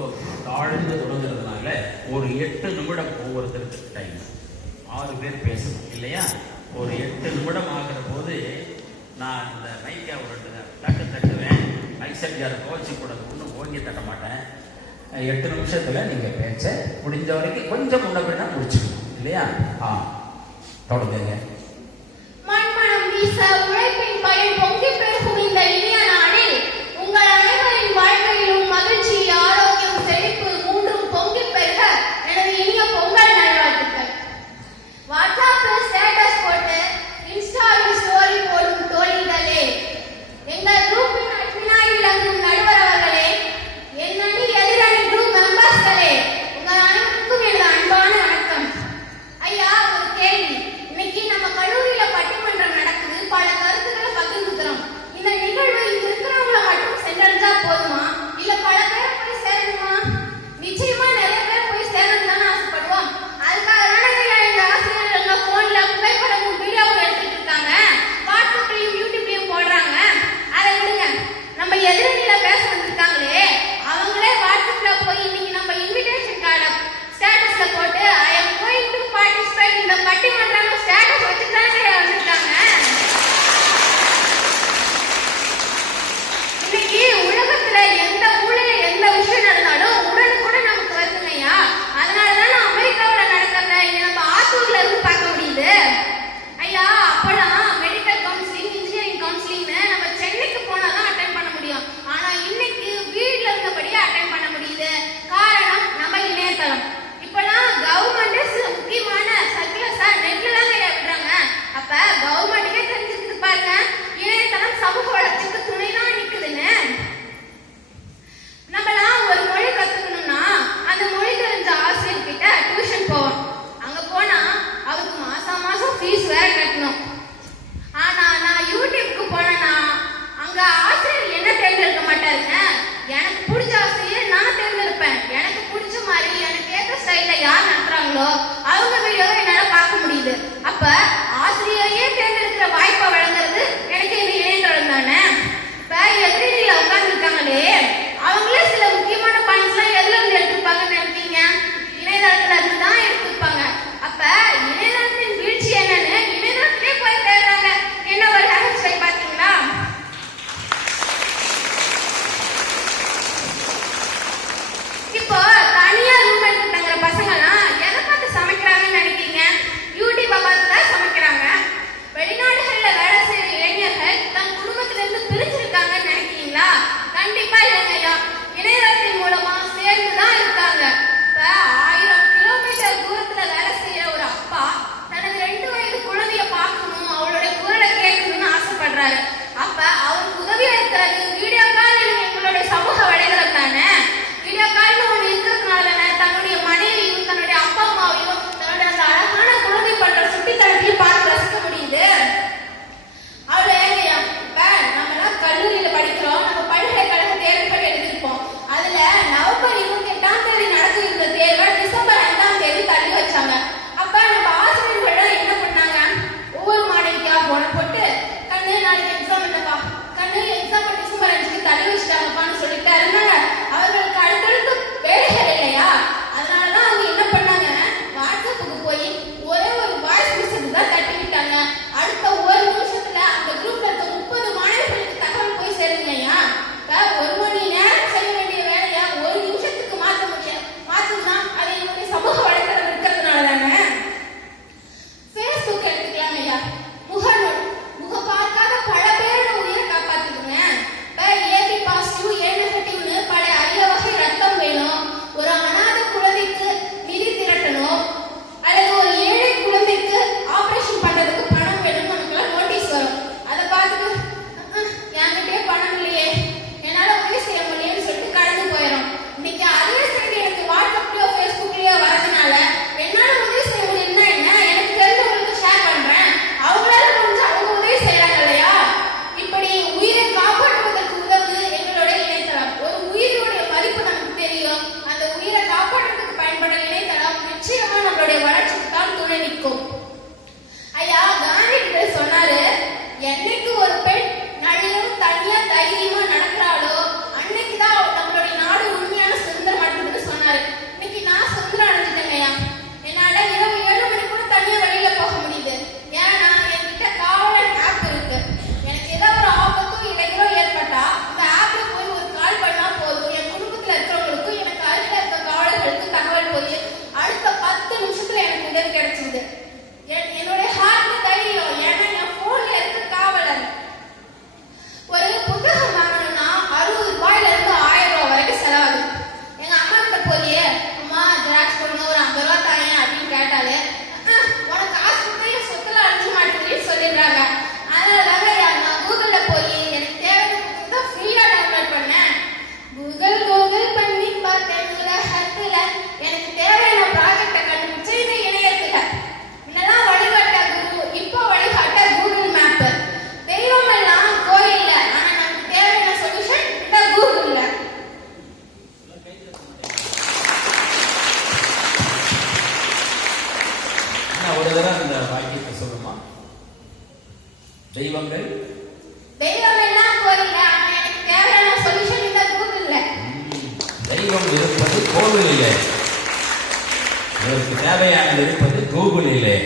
ரொம்ப தாழ்ந்து தொடங்குறதுனால ஒரு 8 நிமிடம் ஒவ்வொருத்தருக்கு டைம். 6 பேர் பேசணும் இல்லையா? ஒரு 8 நிமிடம் ஆகிற போது நான் இந்த மைக்கை ஒரு தட்டுவேன். மைக் செட் யாரும் கோச்சு கூடாது, ஒன்றும் ஓங்கி தட்ட மாட்டேன். 8 நிமிஷத்தில் நீங்கள் பேச்ச முடிஞ்ச வரைக்கும் கொஞ்சம் முன்ன பின்னா முடிச்சுக்கணும் இல்லையா? தொடங்குங்க. மண்மணம் வீச உழைப்பின் பயன் பொங்கி பெருகும் இந்த இனிய நாளில் உங்கள் அனைவரின் வாழ்க்கையிலும் மகிழ்ச்சி, ஆரோக்கியம், செழிப்பு மூன்றும் பொங்கி பெருக எனது இனிய பொங்கல் நல்வாழ்த்துக்கள். வாட்ஸ்அப்பில் ஸ்டேட்டஸ் போட்டு இன்ஸ்டாவில் ஸ்டோரி போடும் தோழிகளே, எங்கள் குரூப்பின் அட்மினாய் விளங்கும் நடுவர் அவர்களே, என்னணி எதிரணி குரூப் மெம்பர்ஸ்களே, உங்கள் அனைவருக்கும் எனது அன்பான வணக்கம். ஐயா, ஒரு கேள்வி. இன்னைக்கு நம்ம கல்லூரியில பட்டிமன்றம் நடக்குது. பல தெய்வம் எல்லாம் கோயில்ல, ஆனா எனக்கு தேவையான சொல்யூஷன் இந்த கூகுள்ல. தெய்வம் இருப்பது கோவிலிலே, இதற்கு தேவையானது இருப்பது கூகுளிலே.